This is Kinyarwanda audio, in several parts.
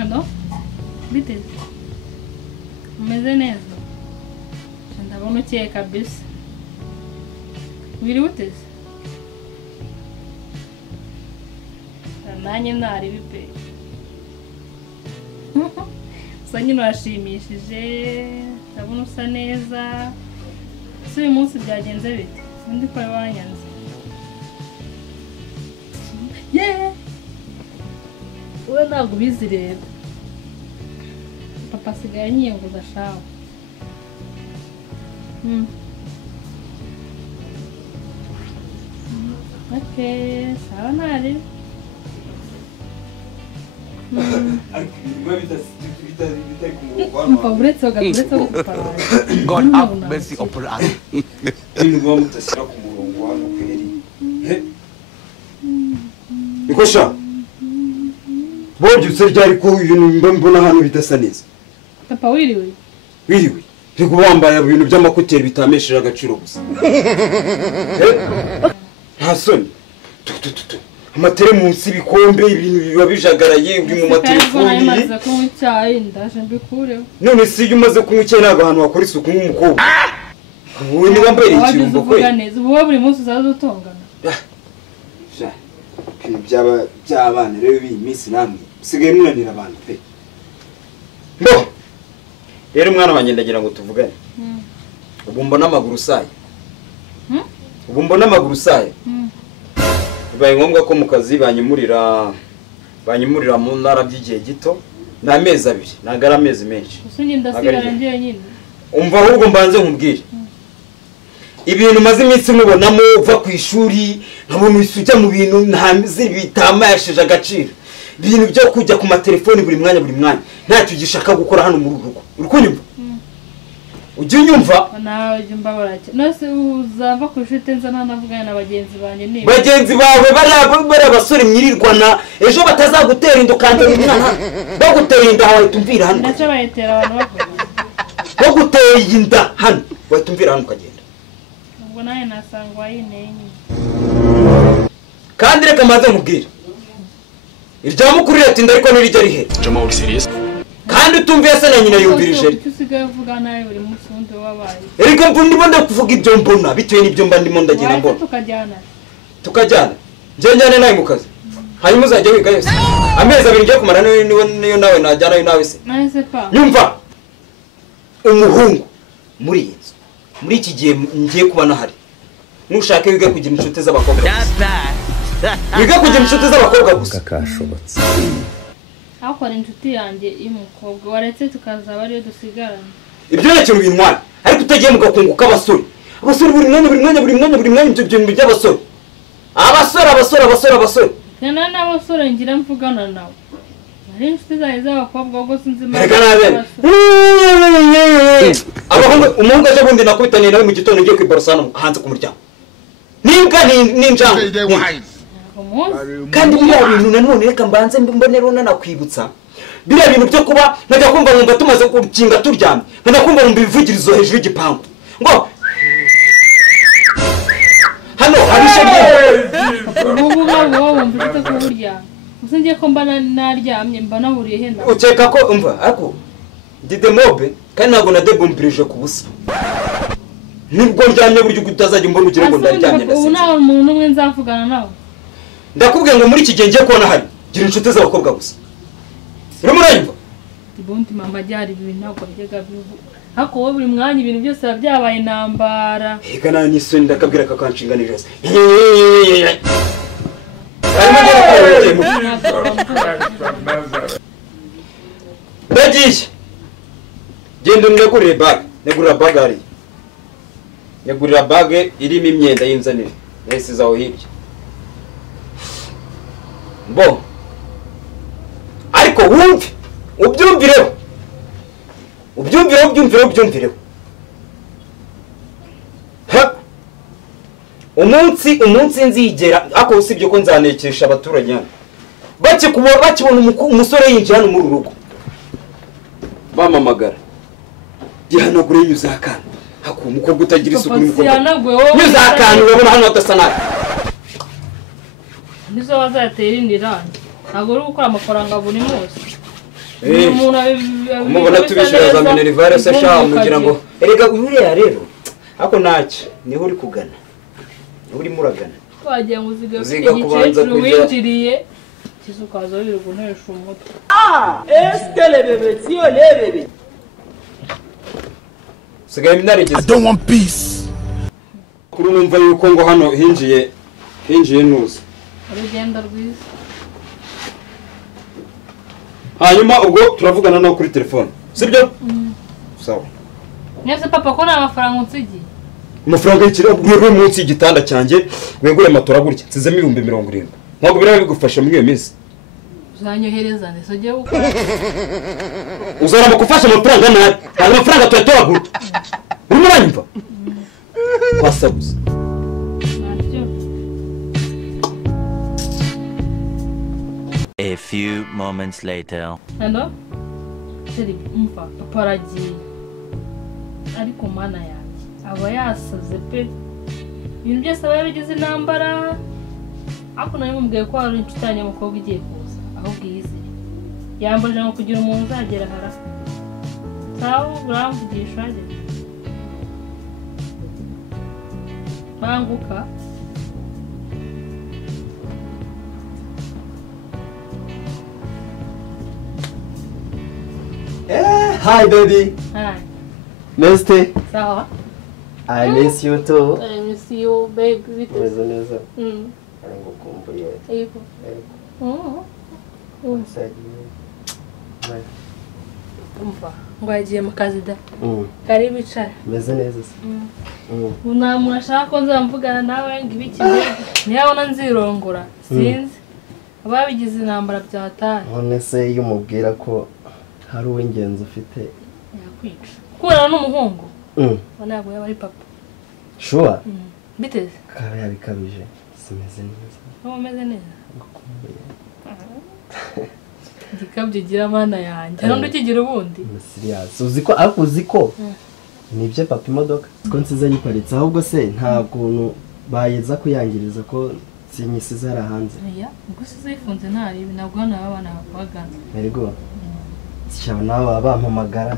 Alô? Biteze. Umeze neza. Ndabona ukiye kabisa. Wiri uteze. Nanjye ntari bipe. Usa nyine washimishije, ndabona usa neza. Si uyu munsi byagenze bite? Sindi ko wanyanze. Yeah! Uwe ntabwo ubizi rero. Papa asigaye anyiyenguza shawe. Okay, sawa ntari. God have mercy upon us. Nikosha. Bobyutse ryari ko ibintu mbona hano bidasa neza. Papa wiriwe. Wiriwe. Riko bambaye ibintu by'amakuteri bitamesheje agaciro gusa. Hasoni. Amatere munsi bikombe ibintu biba bijagaraye uri mu matelefoni. Maze kunywa icyayi ndaje mbikureho. None si iyo umaze kunywa icyayi ntabwo ahantu wakora isuku nk'umukobwa. Wowe ni wambaye ikirumbo kwe. Ubu buri munsi uzaza utongana. By'abana rero iyi minsi namwe usigaye munanira abantu pe. Mbo rero umwana wanjye ndagira ngo tuvugane. Ubu mbona amaguru saye. Ubu mbona amaguru saye. Bibaye ngombwa ko mu kazi banyimurira mu ntara by'igihe gito n'amezi abiri nagara amezi menshi. Usunye ndasigara ngiye nyine. Umva ahubwo mbanze nkubwire. Ibintu maze iminsi mubonamo uva ku ishuri nkabona ujya mu bintu ntazi bitamayashije agaciro. Ibintu byo kujya ku matelefoni buri mwanya ntacyo gishaka gukora hano muri rugo. Uri kunyumva? Ujye unyumva? Nawe ujye mbabara cyane. Nose uzava ku ishuri tenza ntanavugana na bagenzi banjye niba. Bagenzi bawe bari abasore mwirirwana ejo batazagutera inda ukandira umwana. Baguteye inda hawe tumvira hano. Ndaca bayitera abantu bavuga. Baguteye inda hano watumvira hano ukagenda. Ubwo nawe nasangwa yinenye. Kandi reka maze nkubwire. Irya mukuru leta inda ariko nirijya rihe. Jama uri serious? Kandi utumviye se na nyina yumvirije. Usigaye uvuga nawe buri munsi wundi wabaye. Erega ndimo ndakuvuga ibyo mbona bitewe n'ibyo mba ndimo ndagira mbona. Tukajyana. Njyane nawe mu kazi. Hanyuma uzajya wiga yose. Amezi abiri ngiye kumara niyo nawe najyana nawe se. Nahise pa. Nyumva. Umuhungu muri iyi nzu. Muri iki gihe ngiye kuba nahari. Nushake wiga kugira inshuti z'abakobwa. Wiga kugira inshuti z'abakobwa gusa. Kakashobotse. Akora inshuti yanjye y'umukobwa waretse tukazaba ariyo dusigarana. Ibyo ni ikintu bintwara. Ariko utagiye mugakunguka abasore. Abasore buri mwanya ibyo bintu by'abasore. Abasore. Nana n'abasore ngira mvugana nawe. Ari inshuti zawe z'abakobwa ubwo sinzi impamvu. Umuhungu aje bundi nakubitaniye nawe mu gitondo ngiye kwibarusana hanze ku muryango. Nimbwa ninjanga. Kandi biriya bintu nanone reka mbanze mbone rona nakwibutsa. Biriya bintu byo kuba najya kumva numva tumaze kukinga turyamye. Nkajya kumva numva ibivugirizo hejuru y'igipangu. Ngo hano harishe ubu wowe mfite ko burya. Usingiye ko mba naryamye mba naburiye henda. Ukeka ko umva ako didemobe kandi ntabwo nadebombirije ku busa. Nibwo ndyamye buryo utazajya mbona ugira ngo ndaryamye ndase. Ubu nta muntu umwe nzavugana nawe. Ndakubwiye ngo muri iki gihe ngiye kubona hari gira inshuti z'abakobwa gusa. Uri murayumva? Ibundi mama byari ibintu ntabwo byega bivuga. Hako wowe buri mwanya ibintu byose byabaye intambara. Ega nanyisoni ndakabwira kakanshinganije se. Ndagiye. Genda unegurire bag. Negurira bag ari. Negurira bag irimo imyenda y'inzanire. Nese zaho hirya. Bo. Ariko wumve. Ubyumvireho. umunsi nzigera ako usibye ko nzanekesha abaturage hano bakibona umusore yinjira hano muri urugo bamamagara gihanagure nyuzakana hako umukobwa utagira isuku n'umukobwa nyuzakana urabona hano hadasa nabi nizo bazatera indirane ntabwo uri gukora amafaranga buri munsi umubona tubishyura za minerivare se sha mugira ngo erega uriya rero ako ntacyo niho uri kugana niho urimo uragana twagira ngo uziga kubanza winjiriye kizu ukaza wirirwa untesha umutwe eske le bebe tiyo le bebe sigaye minarigeze I don't want peace. kuri numva yuko ngo hano hinjiye nuza urugendo rwiza hanyuma ubwo turavugana nawe kuri telefone sibyo sawa nese papa ko nta mafaranga unsigiye amafaranga y'ikirabwo munsi y'igitanda cyanjye wegure matora gutya nsizemo 70,000 ntabwo biraba bigufasha muri iyo minsi uzanyohereza ndetse ugiye gukora uzaramba gufasha amafaranga nabi ntabwo amafaranga tuyatoragura urimo uranyumva wasabuze ntabyo A few moments later. hano seri umva papa aragiye ariko mana yanjye aba yasaze pe ibintu byose aba yabigize intambara ariko nawe mubwiye ko hari inshuti yanjye umukobwa igiye kuza ahubwo yizeye yambaje ngo kugira umuntu uzagera hara sawa uramvugisha ageze banguka Hi baby. Hi. Neste. Sawa. I miss you too. I miss you, baby. Neza neza. Ngukumbuye. Yego. Yego. Umva, ngo yagiye mu kazi da. Kari bicara. Meze neza se. Unamuntu ashaka ko nzamvugana nawe ngo ibiki ntiyabona nzirongora. Sinzi. Ababigize intambara byataye. None se iyo umubwira ko hari uw'ingenzi ufite yakwica. Kurana n'umuhungu. Ntabwo yaba ari papa. Sure. Biteze. Kaba yabikabije. Simeze neza. Umeze neza. Ndikabye gira mana yanjye. None ukigira ubundi. Serious. Uziko nibyo papa imodoka. Ko nsize yiparitse ahubwo se nta kuntu bayeza kuyangiriza ko sinyisize ara hanze. Oya, ubwo sizifunze ntari nabwo hano abana bagana. Yego. Cyaba nawe bampamagara.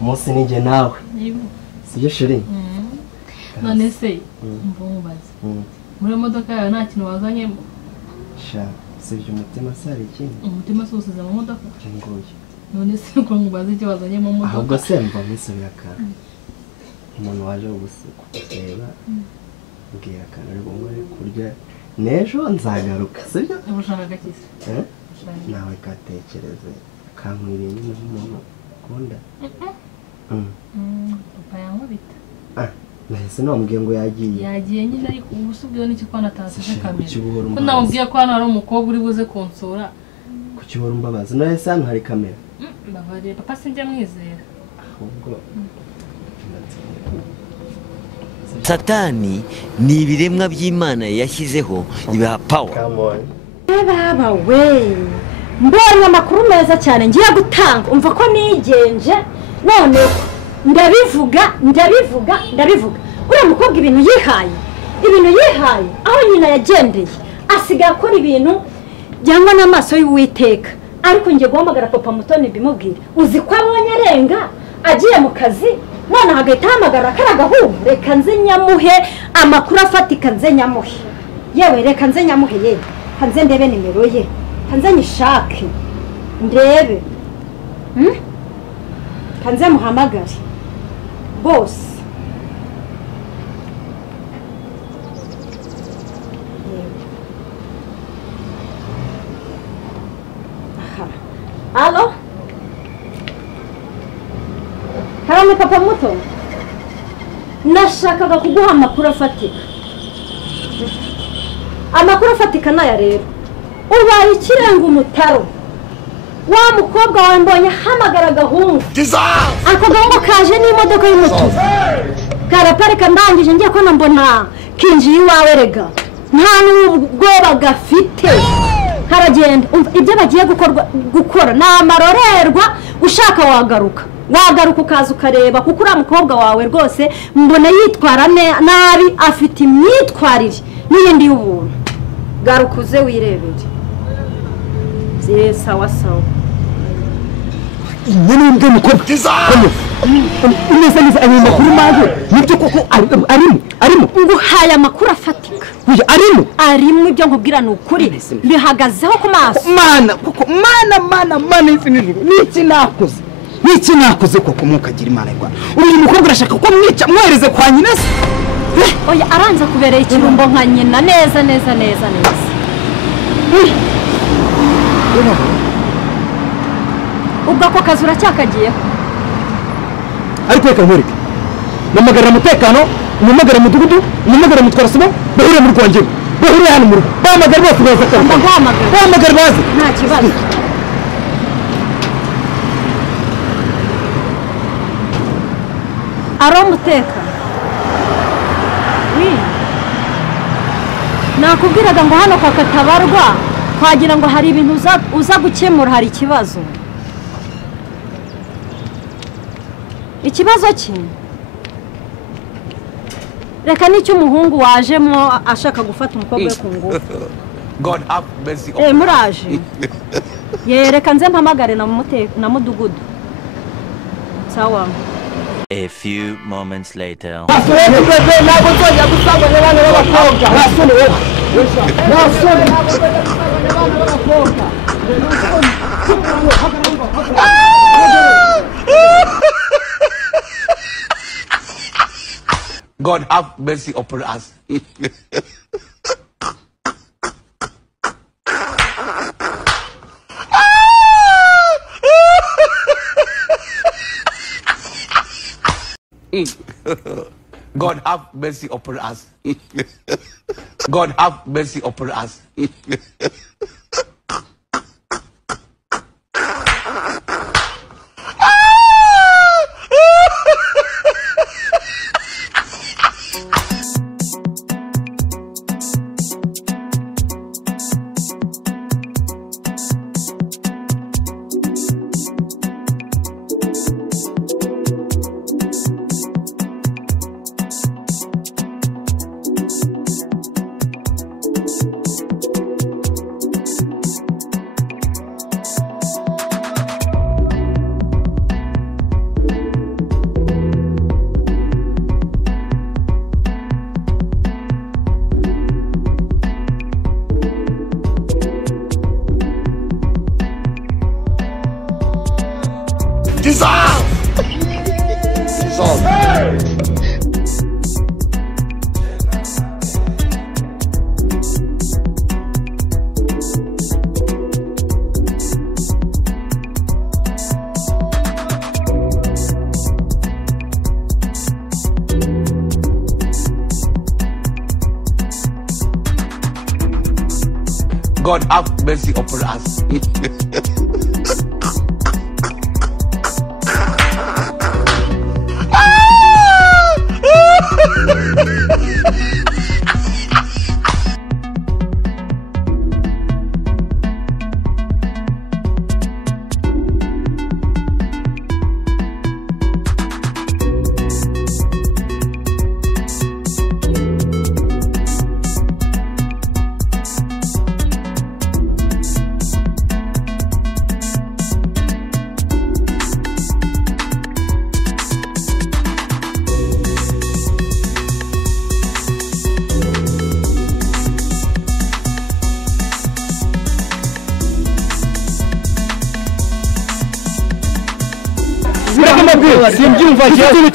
Umunsi nije nawe. Yego. Sibyo shiri. None se mvubaze. Muri modoka yawe nta kintu wazanyemo. Sha, sibyo umutima sari ikindi. Umutima susize mu modoka. Ngoye. None se ko ngubaze icyo wazanyemo mu modoka. Ahubwo se mva misubira kare. Umuntu waje gusukura. Mbwira kana ariko ngore kurya. Nejo nzagaruka, sibyo? Urushaka gakise. Nawe katekereze. Kankwiriye n'umuntu kunda. Papa yankubita. Nahise namubwiye ngo yagiye. Yagiye nyine ariko ubusubwiye n'iki ko natasije kamera. Ko namubwiye ko hano hari umukobwa uri buze konsora. Kuki wari umbabaza? Nahise hano hari kamera. Bavariye papa sinjya mwizera. Ahubwo Satani ni ibiremwa by'Imana yashyizeho ibaha power. Baba we mbonye amakuru meza cyane ngiye gutanga umva ko nigenje none ndabivuga uriya mukobwa ibintu yihaye aho nyina yagendeye asigaye akora ibintu byangwa n'amaso y'Uwiteka ariko ngiye guhamagara papa Mutoni bimubwira uzi ko abonye arenga agiye mu kazi none hagahita hamagara karagahumbu reka nze nyamuhe amakuru afatika nze nyamuhe yewe reka nze nyamuhe yewe kanze ndebe nimero ye kanze nyishake ndebe kanze muhamagare bose Alo? Karame papa muto? Nashakaga kuguha amakuru afatika. Amakuru afatika naya rero. Ubaye ikirenga umutaro. Wa mukobwa wambonye hamagara gahungu. Ako gahungu kaje n'imodoka y'umutuku. Kara gaparika ndangije ngiye ko mbona kinjiye iwawe rega nta n'ubwoba gafite haragenda ibyo bagiye gukora ni amarorerwa ushaka wagaruka ukaza ukareba kuko uriya mukobwa wawe rwose mbona yitwara nabi afite imyitwarire n'iyindi y'ubuntu garuka uze wirebere sawa sawa nyine mbwe mukobwa neza ayo makuru maje nibyo koko arimo nguhaye amakuru afatika arimo ibyo nkubwira ni ukuri bihagazeho ku maso mana ifi nijoro niki nakoze koko mukagira imana rwa uyu mukobwa urashaka ko mwica mwohereze kwa nyina se oya aranza kubereye ikirumbo nka nyina neza ubwo ako kazi uracyakagiyeho ariko reka nkwereke mpamagarira umutekano mpamagarira umudugudu mpamagarira umutwarasibo bahuriye mu rwongero bahuriye hano mu rugo bahamagara bose baza bahamagara baze nta kibazo ari umutekano nakubwiraga ngo hano kwa Katabarwa twagira ngo hari ibintu uza gukemura hari ikibazo ki reka n'icyo umuhungu wajemo ashaka gufata umukobwa ku ngufu God have mercy. Muraje reka nze mpamagare na mudugudu sawa. A few moments later. God have mercy upon us. God have mercy upon us. God have mercy upon us. God have mercy upon us. simbyumva cyitwe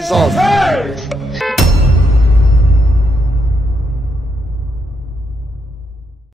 Jesus!